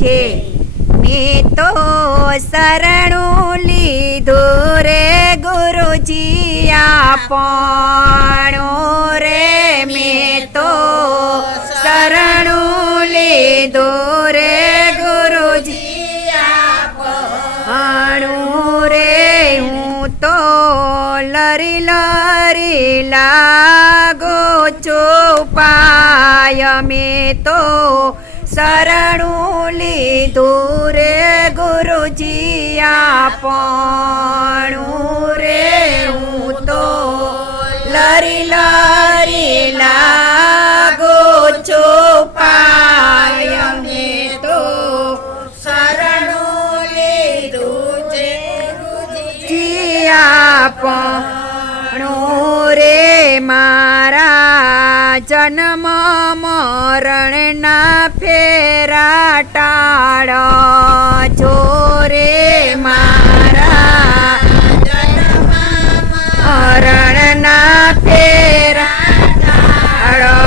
છે. મેં તો શરણું લીધું રે ગુરુજી આપણું રે. મેં તો શરણું લીધું રે ગુરુજી આપણું રે. હું તો લરી લરી લાગો છુપાય. મેં તો શરણું લીધું રે ગુરુજી આપણું રે. હું તો લરી લરી લાગો છુપાય. મેં તો શરણું લીધું છે ગુરુજી આપણું રે. મારા જન્મ મરણના ફેરા ટાળો છો રે. મારા જન્મ મરણના ફેરા ટાળો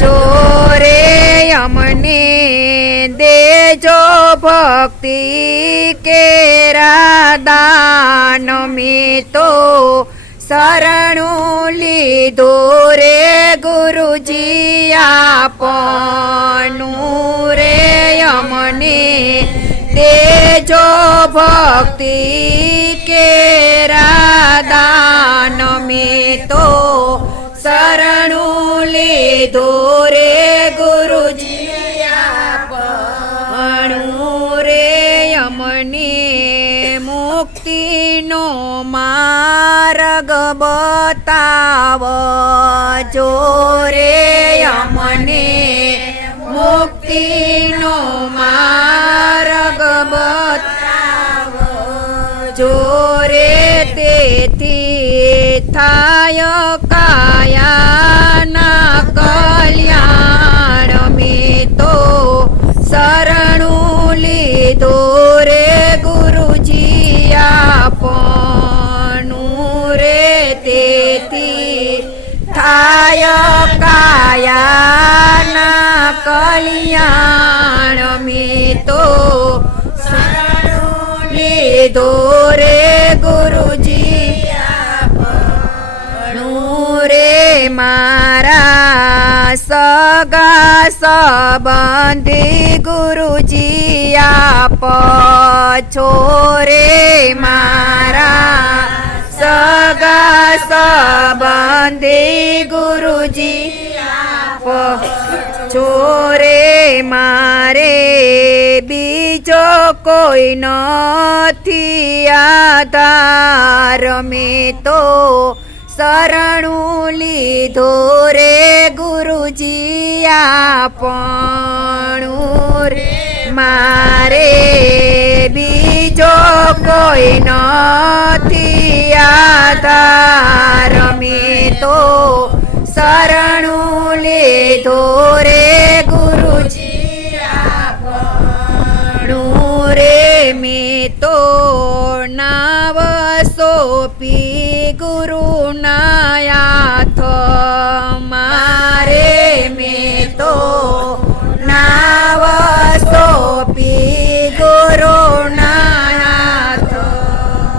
છો રે. અમને દેજો ભક્તિ કેરા દાન. મેં તો શરણું લીધું રે ગુરુજી આપણું રે. અમને દેજો ભક્તિ કેરા દાન. મેં તો શરણું લીધું રે ગુરુજી આપણું રે. અમને મુક્તિનો માર્ગ બતાવજો રે. અમને મુક્તિનો માર્ગ બતાવજો રે. તેથી થાય કાયાના કલ્યાણ. મેં તો શરણું લીધું રે ગુરુજી આપણું રે. તેથી થાય કાયાના કલ્યાણ. મેં તો શરણું લીધું રે ગુરુજી આપણું રે. મારા સગા સંબંધી ગુરુજી આપો રે. મારા સગા સંબંધી ગુરુજી આપો રે. મારે બીજો કોઈ નથી આધાર. મેં તો શરણું લીધું રે ગુરુજી આપણું રે. મારે બીજો કોઈ નથી આધાર. મેં તો શરણું લીધું રે ગુરુજી આપણું રે. મેં તો નાવ સોંપી ગુરુના હાથ મારે. મેં તો નાવ સોંપી ગુરુના હાથ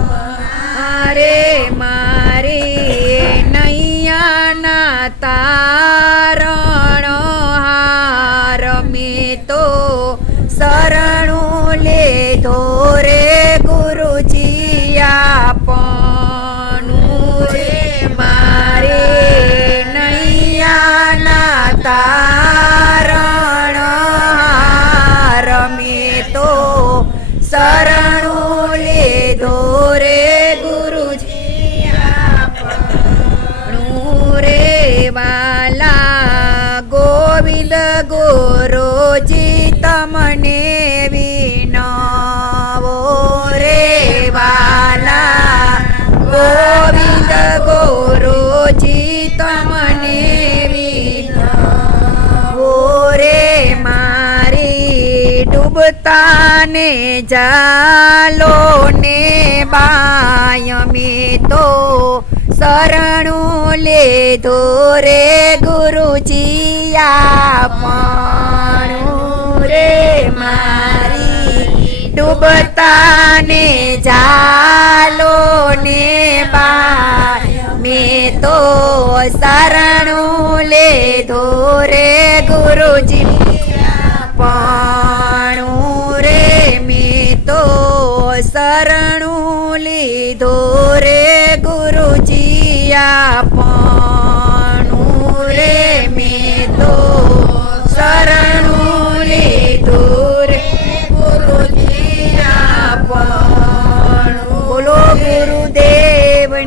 મારે. મારી નૈયાના તારણ હાર. મેં તો શરણું લીધું રે ગુરુજી આપણું રે. મારે નૈયાના તારણ હાર. મેં તો શરણું લીધું રે ગુરુજી આપણું રે. વાલા ગોવિંદ ગુરુજી તમને વિનવો રે. વાલા ગોવિંદ ગુરુજી તમને વિનવો રે. મારી ડૂબતાને જાલો ને બાય. મેં તો શરણું લીધું રે ગુરુજી આપણું રે. ડૂબતા ને ઝાલો ને બાય મેં તો શરણું લીધું રે ગુરુજી પાણું રે મેં તો શરણું લીધું રે ગુરુજી